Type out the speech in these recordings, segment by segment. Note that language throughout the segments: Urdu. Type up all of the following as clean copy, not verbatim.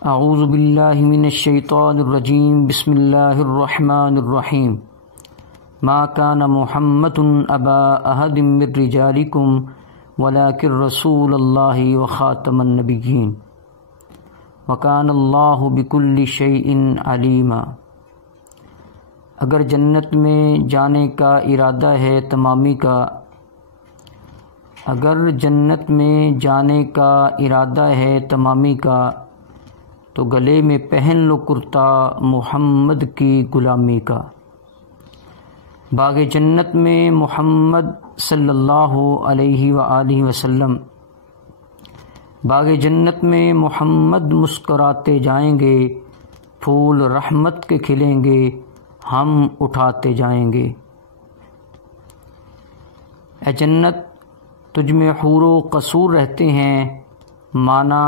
اعوذ باللہ من الشیطان الرجیم بسم اللہ الرحمن الرحیم ما کان محمد ابا احد من رجالکم ولکن رسول اللہ وخاتم النبیین وکان اللہ بکل شیء علیما۔ اگر جنت میں جانے کا ارادہ ہے تمامی کا، اگر جنت میں جانے کا ارادہ ہے تمامی کا، تو گلے میں پہن لو کرتا محمد کی غلامی کا۔ باغ جنت میں محمد صلی اللہ علیہ وآلہ وسلم، باغ جنت میں محمد مسکراتے جائیں گے، پھول رحمت کے کھلیں گے، ہم اٹھاتے جائیں گے۔ اے جنت تجھ میں حور و قصور رہتے ہیں، مانا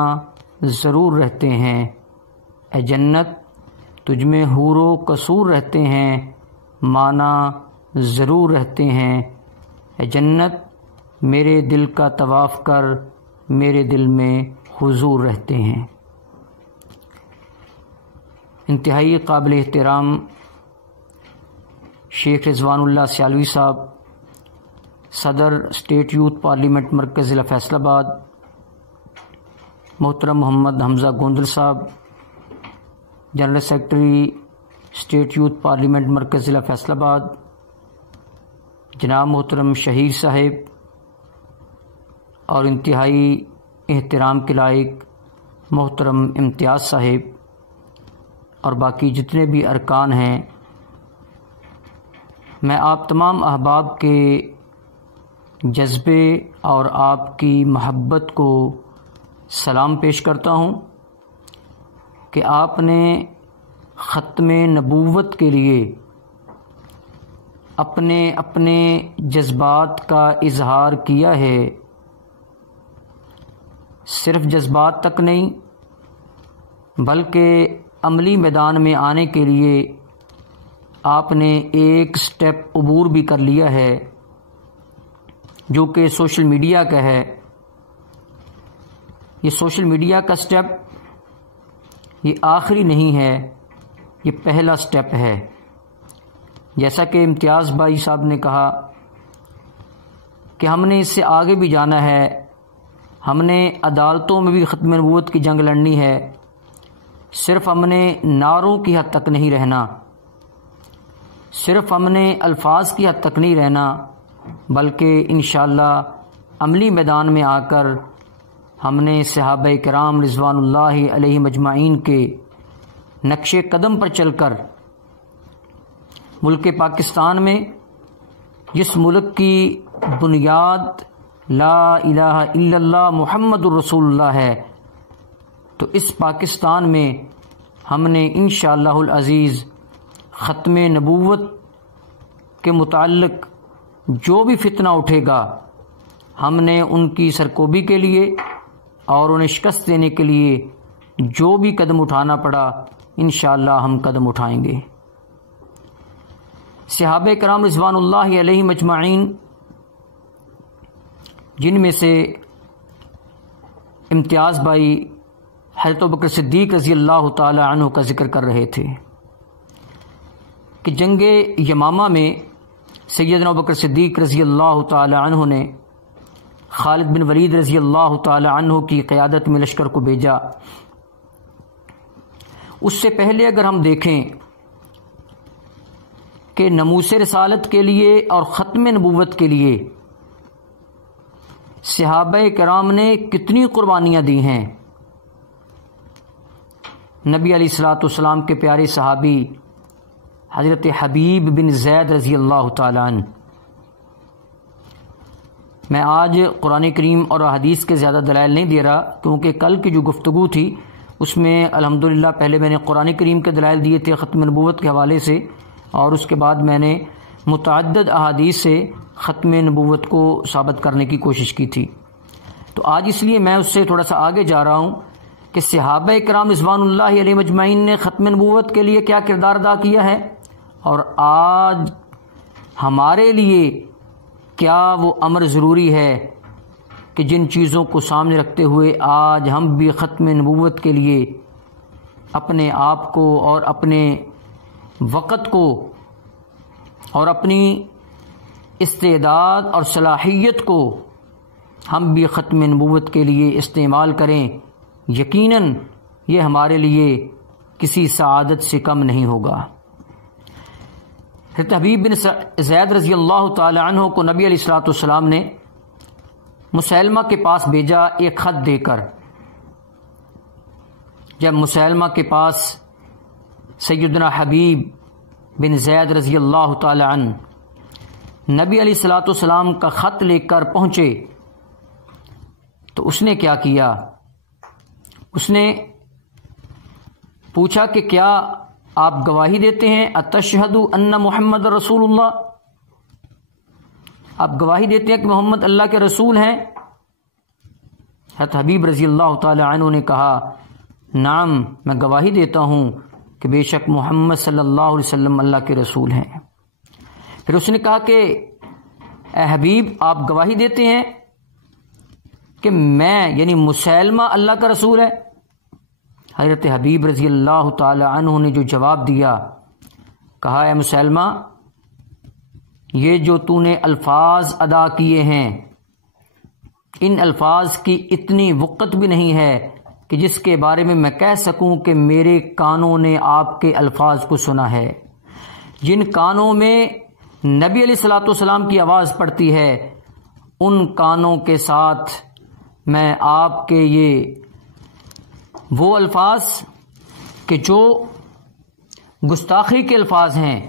ضرور رہتے ہیں۔ اے جنت تجھ میں حور و قصور رہتے ہیں، مانا ضرور رہتے ہیں۔ اے جنت میرے دل کا طواف کر، میرے دل میں حضور رہتے ہیں۔ انتہائی قابل احترام شیخ رضوان اللہ سیالوی صاحب، صدر اسٹیٹ یوتھ پارلیمنٹ مرکز ضلع فیصل آباد، محترم محمد حمزہ گوندل صاحب، general secretary state youth parliament مرکز ضلع فیصل آباد، جناب محترم شہیر صاحب، اور انتہائی احترام کے لائق محترم امتیاز صاحب، اور باقی جتنے بھی ارکان ہیں، میں آپ تمام احباب کے جذبے اور آپ کی محبت کو سلام پیش کرتا ہوں کہ آپ نے ختم نبوت کے لیے اپنے جذبات کا اظہار کیا ہے۔ صرف جذبات تک نہیں بلکہ عملی میدان میں آنے کے لیے آپ نے ایک سٹیپ عبور بھی کر لیا ہے، جو کہ سوشل میڈیا کا ہے۔ یہ سوشل میڈیا کا سٹیپ یہ آخری نہیں ہے، یہ پہلا سٹیپ ہے۔ جیسا کہ امتیاز بھائی صاحب نے کہا کہ ہم نے اس سے آگے بھی جانا ہے، ہم نے عدالتوں میں بھی ختم نبوت کی جنگ لڑنی ہے۔ صرف ہم نے نعروں کی حد تک نہیں رہنا، صرف ہم نے الفاظ کی حد تک نہیں رہنا، بلکہ انشاءاللہ عملی میدان میں آ کر ہم نے صحابہ کرام رضوان اللہ علیہ مجمعین کے نقش قدم پر چل کر ملک پاکستان میں، جس ملک کی بنیاد لا الہ الا اللہ محمد الرسول اللہ ہے، تو اس پاکستان میں ہم نے انشاءاللہ العزیز ختم نبوت کے متعلق جو بھی فتنہ اٹھے گا، ہم نے ان کی سرکوبی کے لیے اور انہیں شکست دینے کے لیے جو بھی قدم اٹھانا پڑا انشاءاللہ ہم قدم اٹھائیں گے۔ صحابہ کرام رضوان اللہ علیہ مجمعین، جن میں سے امتیاز بھائی حضرت ابوبکر صدیق رضی اللہ تعالی عنہ کا ذکر کر رہے تھے کہ جنگ یمامہ میں سیدنا ابوبکر صدیق رضی اللہ تعالی عنہ نے خالد بن ولید رضی اللہ تعالی عنہ کی قیادت میں لشکر کو بھیجا۔ اس سے پہلے اگر ہم دیکھیں کہ ناموس رسالت کے لیے اور ختم نبوت کے لیے صحابہ کرام نے کتنی قربانیاں دی ہیں۔ نبی علیہ الصلوۃ والسلام کے پیارے صحابی حضرت حبیب بن زید رضی اللہ تعالی عنہ، میں آج قرآن کریم اور حدیث کے زیادہ دلائل نہیں دے رہا، کیونکہ کل کی جو گفتگو تھی اس میں الحمدللہ پہلے میں نے قرآن کریم کے دلائل دیے تھے ختم نبوت کے حوالے سے، اور اس کے بعد میں نے متعدد احادیث سے ختم نبوت کو ثابت کرنے کی کوشش کی تھی۔ تو آج اس لیے میں اس سے تھوڑا سا آگے جا رہا ہوں کہ صحابہ کرام رضوان اللہ علیہ مجمعین نے ختم نبوت کے لیے کیا کردار ادا کیا ہے، اور آج ہمارے لیے کیا وہ امر ضروری ہے کہ جن چیزوں کو سامنے رکھتے ہوئے آج ہم بھی ختم نبوت کے لیے اپنے آپ کو اور اپنے وقت کو اور اپنی استعداد اور صلاحیت کو ہم بھی ختم نبوت کے لیے استعمال کریں، یقیناً یہ ہمارے لیے کسی سعادت سے کم نہیں ہوگا۔ حضرت حبیب بن زید رضی اللہ تعالی عنہ کو نبی علیہ الصلوۃ والسلام نے مسیلمہ کے پاس بھیجا ایک خط دے کر۔ جب مسیلمہ کے پاس سیدنا حبیب بن زید رضی اللہ تعالی عنہ نبی علیہ الصلوۃ والسلام کا خط لے کر پہنچے تو اس نے کیا کیا؟ اس نے پوچھا کہ کیا آپ گواہی دیتے ہیں اتشہد ان محمد رسول اللہ؟ آپ گواہی دیتے ہیں کہ محمد اللہ کے رسول ہیں؟ حضرت حبیب رضی اللہ تعالی عنہ نے کہا نعم، میں گواہی دیتا ہوں کہ بے شک محمد صلی اللہ علیہ وسلم اللہ کے رسول ہیں۔ پھر اس نے کہا کہ اے حبیب، آپ گواہی دیتے ہیں کہ میں یعنی مسیلمہ اللہ کا رسول ہے؟ حضرت حبیب رضی اللہ تعالی عنہ نے جو جواب دیا، کہا اے مسیلمہ، یہ جو تو نے الفاظ ادا کیے ہیں، ان الفاظ کی اتنی وقت بھی نہیں ہے کہ جس کے بارے میں میں کہہ سکوں کہ میرے کانوں نے آپ کے الفاظ کو سنا ہے۔ جن کانوں میں نبی علیہ الصلوۃ والسلام کی آواز پڑتی ہے، ان کانوں کے ساتھ میں آپ کے یہ وہ الفاظ کہ جو گستاخی کے الفاظ ہیں،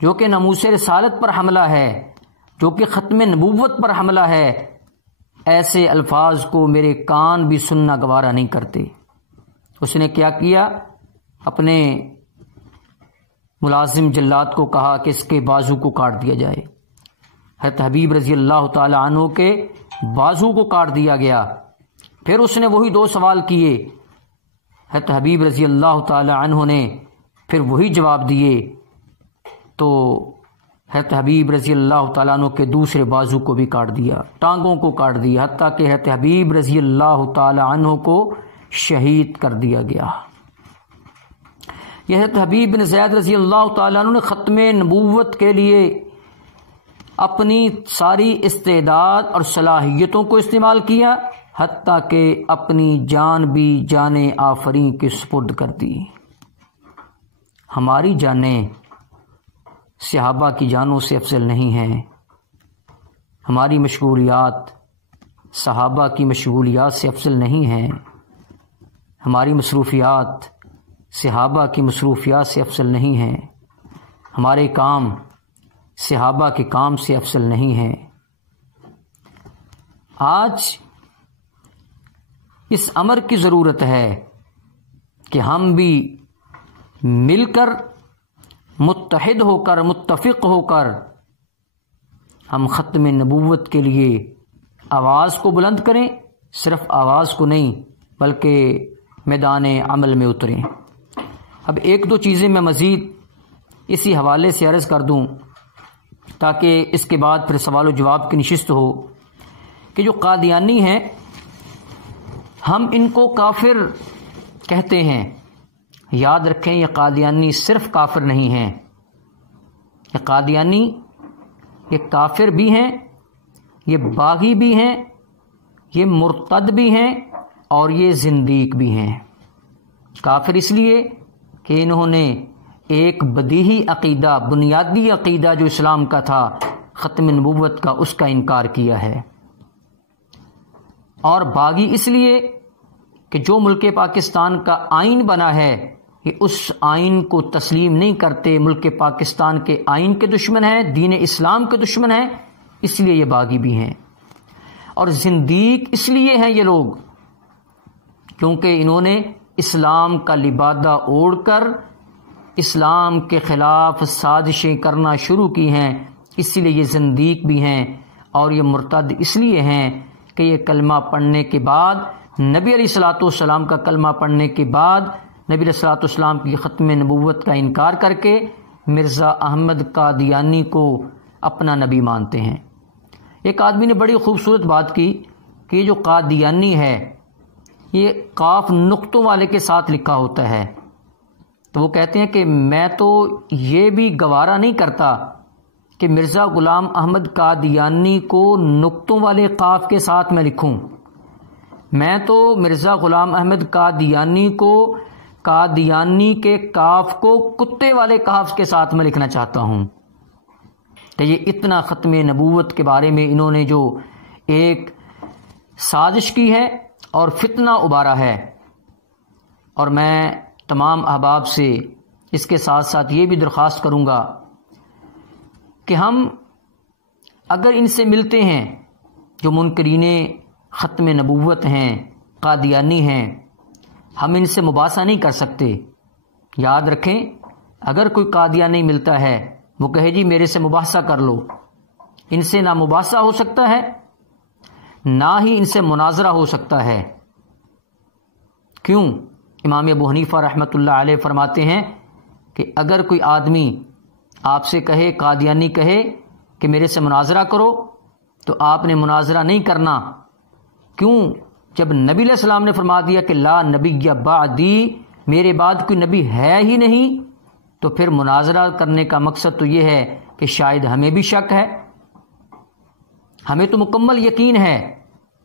جو کہ ناموس رسالت پر حملہ ہے، جو کہ ختم نبوت پر حملہ ہے، ایسے الفاظ کو میرے کان بھی سننا گوارا نہیں کرتے۔ اس نے کیا کیا؟ اپنے ملازم جلاد کو کہا کہ اس کے بازو کو کاٹ دیا جائے۔ حضرت حبیب رضی اللہ تعالی عنہ کے بازو کو کاٹ دیا گیا۔ پھر اس نے وہی دو سوال کیے، حضرت حبیب رضی اللہ تعالی عنہ نے پھر وہی جواب دیے، تو حضرت حبیب رضی اللہ تعالیٰ عنہ کے دوسرے بازو کو بھی کاٹ دیا، ٹانگوں کو کاٹ دیا، حتیٰ کہ حضرت حبیب رضی اللہ تعالیٰ عنہ کو شہید کر دیا گیا۔ یہ حضرت حبیب بن زید رضی اللہ تعالیٰ عنہ نے ختم نبوت کے لیے اپنی ساری استعداد اور صلاحیتوں کو استعمال کیا، حتیٰ کہ اپنی جان بھی جان آفرین کے سپرد کر دی۔ ہماری جانیں صحابہ کی جانوں سے افضل نہیں ہیں، ہماری مشغولیات صحابہ کی مشغولیات سے افضل نہیں ہیں، ہماری مصروفیات صحابہ کی مصروفیات سے افضل نہیں ہیں، ہمارے کام صحابہ کے کام سے افضل نہیں ہیں۔ آج اس امر کی ضرورت ہے کہ ہم بھی مل کر متحد ہو کر متفق ہو کر ہم ختم نبوت کے لیے آواز کو بلند کریں، صرف آواز کو نہیں بلکہ میدان عمل میں اتریں۔ اب ایک دو چیزیں میں مزید اسی حوالے سے عرض کر دوں تاکہ اس کے بعد پھر سوال و جواب کی نشست ہو کہ جو قادیانی ہیں ہم ان کو کافر کہتے ہیں۔ یاد رکھیں یہ قادیانی صرف کافر نہیں ہیں، یہ قادیانی یہ کافر بھی ہیں، یہ باغی بھی ہیں، یہ مرتد بھی ہیں اور یہ زندیق بھی ہیں۔ کافر اس لیے کہ انہوں نے ایک بدیہی عقیدہ، بنیادی عقیدہ جو اسلام کا تھا، ختم نبوت کا، اس کا انکار کیا ہے، اور باغی اس لیے کہ جو ملک پاکستان کا آئین بنا ہے یہ اس آئین کو تسلیم نہیں کرتے، ملک پاکستان کے آئین کے دشمن ہیں، دین اسلام کے دشمن ہیں، اس لیے یہ باغی بھی ہیں۔ اور زندیق اس لیے ہیں یہ لوگ کیونکہ انہوں نے اسلام کا لبادہ اوڑھ کر اسلام کے خلاف سازشیں کرنا شروع کی ہیں، اس لیے یہ زندیق بھی ہیں۔ اور یہ مرتد اس لیے ہیں کہ یہ کلمہ پڑھنے کے بعد، نبی علیہ الصلوۃ والسلام کا کلمہ پڑھنے کے بعد، نبی علیہ الصلوۃ والسلام کی ختم نبوت کا انکار کر کے مرزا احمد قادیانی کو اپنا نبی مانتے ہیں۔ ایک آدمی نے بڑی خوبصورت بات کی کہ یہ جو قادیانی ہے یہ قاف نقطوں والے کے ساتھ لکھا ہوتا ہے، تو وہ کہتے ہیں کہ میں تو یہ بھی گوارا نہیں کرتا کہ مرزا غلام احمد قادیانی کو نقطوں والے قاف کے ساتھ میں لکھوں. میں تو مرزا غلام احمد قادیانی کو قادیانی کے کاف کو کتے والے کاف کے ساتھ میں لکھنا چاہتا ہوں. کہ یہ اتنا ختم نبوت کے بارے میں انہوں نے جو ایک سازش کی ہے اور فتنہ ابارا ہے. اور میں تمام احباب سے اس کے ساتھ ساتھ یہ بھی درخواست کروں گا کہ ہم اگر ان سے ملتے ہیں جو منکرین ختم نبوت ہیں، قادیانی ہیں، ہم ان سے مباحثہ نہیں کر سکتے. یاد رکھیں، اگر کوئی قادیانی ملتا ہے وہ کہے جی میرے سے مباحثہ کر لو، ان سے نہ مباحثہ ہو سکتا ہے نہ ہی ان سے مناظرہ ہو سکتا ہے. کیوں؟ امام ابو حنیفہ رحمۃ اللہ علیہ فرماتے ہیں کہ اگر کوئی آدمی آپ سے کہے، قادیانی کہے کہ میرے سے مناظرہ کرو، تو آپ نے مناظرہ نہیں کرنا. کیوں؟ جب نبی علیہ السلام نے فرما دیا کہ لا نبی بعدی، میرے بعد کوئی نبی ہے ہی نہیں، تو پھر مناظرہ کرنے کا مقصد تو یہ ہے کہ شاید ہمیں بھی شک ہے. ہمیں تو مکمل یقین ہے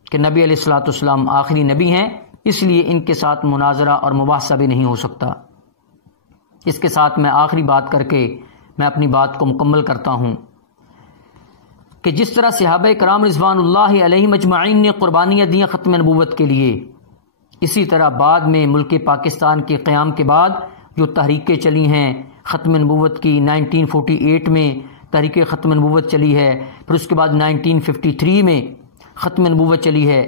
کہ نبی علیہ الصلوۃ والسلام آخری نبی ہیں، اس لیے ان کے ساتھ مناظرہ اور مباحثہ بھی نہیں ہو سکتا. اس کے ساتھ میں آخری بات کر کے میں اپنی بات کو مکمل کرتا ہوں کہ جس طرح صحابہ کرام رضوان اللہ علیہم اجمعین نے قربانیاں دیں ختم نبوت کے لیے، اسی طرح بعد میں ملک پاکستان کے قیام کے بعد جو تحریکیں چلی ہیں ختم نبوت کی، 1948 میں تحریک ختم نبوت چلی ہے، پھر اس کے بعد 1953 میں ختم نبوت چلی ہے،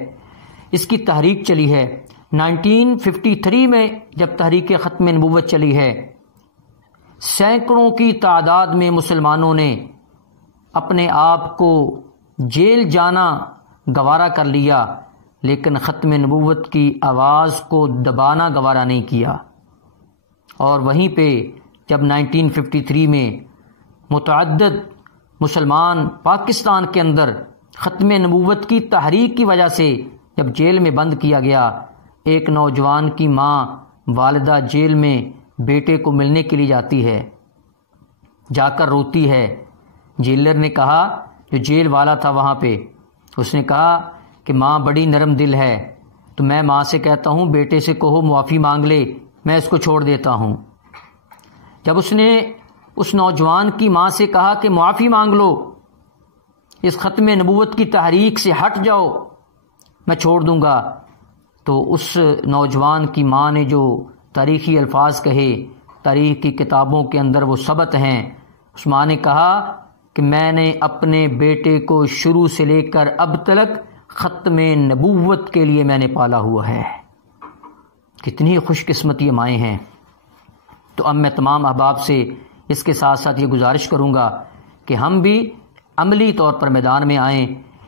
اس کی تحریک چلی ہے. 1953 میں جب تحریک ختم نبوت چلی ہے، سینکڑوں کی تعداد میں مسلمانوں نے اپنے آپ کو جیل جانا گوارا کر لیا، لیکن ختم نبوت کی آواز کو دبانا گوارا نہیں کیا. اور وہیں پہ جب 1953 میں متعدد مسلمان پاکستان کے اندر ختم نبوت کی تحریک کی وجہ سے جب جیل میں بند کیا گیا، ایک نوجوان کی ماں والدہ جیل میں بیٹے کو ملنے کے لیے جاتی ہے، جا کر روتی ہے. جیلر نے کہا، جو جیل والا تھا وہاں پہ، اس نے کہا کہ ماں بڑی نرم دل ہے، تو میں ماں سے کہتا ہوں بیٹے سے کہو معافی مانگ لے، میں اس کو چھوڑ دیتا ہوں. جب اس نے اس نوجوان کی ماں سے کہا کہ معافی مانگ لو، اس ختم نبوت کی تحریک سے ہٹ جاؤ، میں چھوڑ دوں گا، تو اس نوجوان کی ماں نے جو تاریخی الفاظ کہے، تاریخ کی کتابوں کے اندر وہ ثبت ہیں، اس ماں نے کہا کہ میں نے اپنے بیٹے کو شروع سے لے کر اب تک ختم نبوت کے لیے میں نے پالا ہوا ہے. کتنی خوش قسمت یہ مائیں ہیں. تو اب میں تمام احباب سے اس کے ساتھ ساتھ یہ گزارش کروں گا کہ ہم بھی عملی طور پر میدان میں آئیں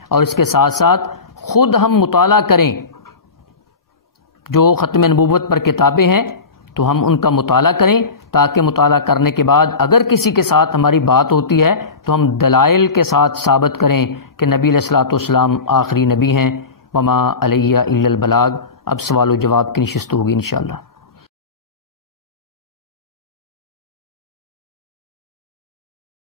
اور اس کے ساتھ ساتھ خود ہم مطالعہ کریں. جو ختم نبوت پر کتابیں ہیں تو ہم ان کا مطالعہ کریں، تاکہ مطالعہ کرنے کے بعد اگر کسی کے ساتھ ہماری بات ہوتی ہے تو ہم دلائل کے ساتھ ثابت کریں کہ نبی علیہ الصلوۃ والسلام آخری نبی ہیں. وما علیہ الا البلاغ. اب سوال و جواب کی نشست ہوگی انشاءاللہ.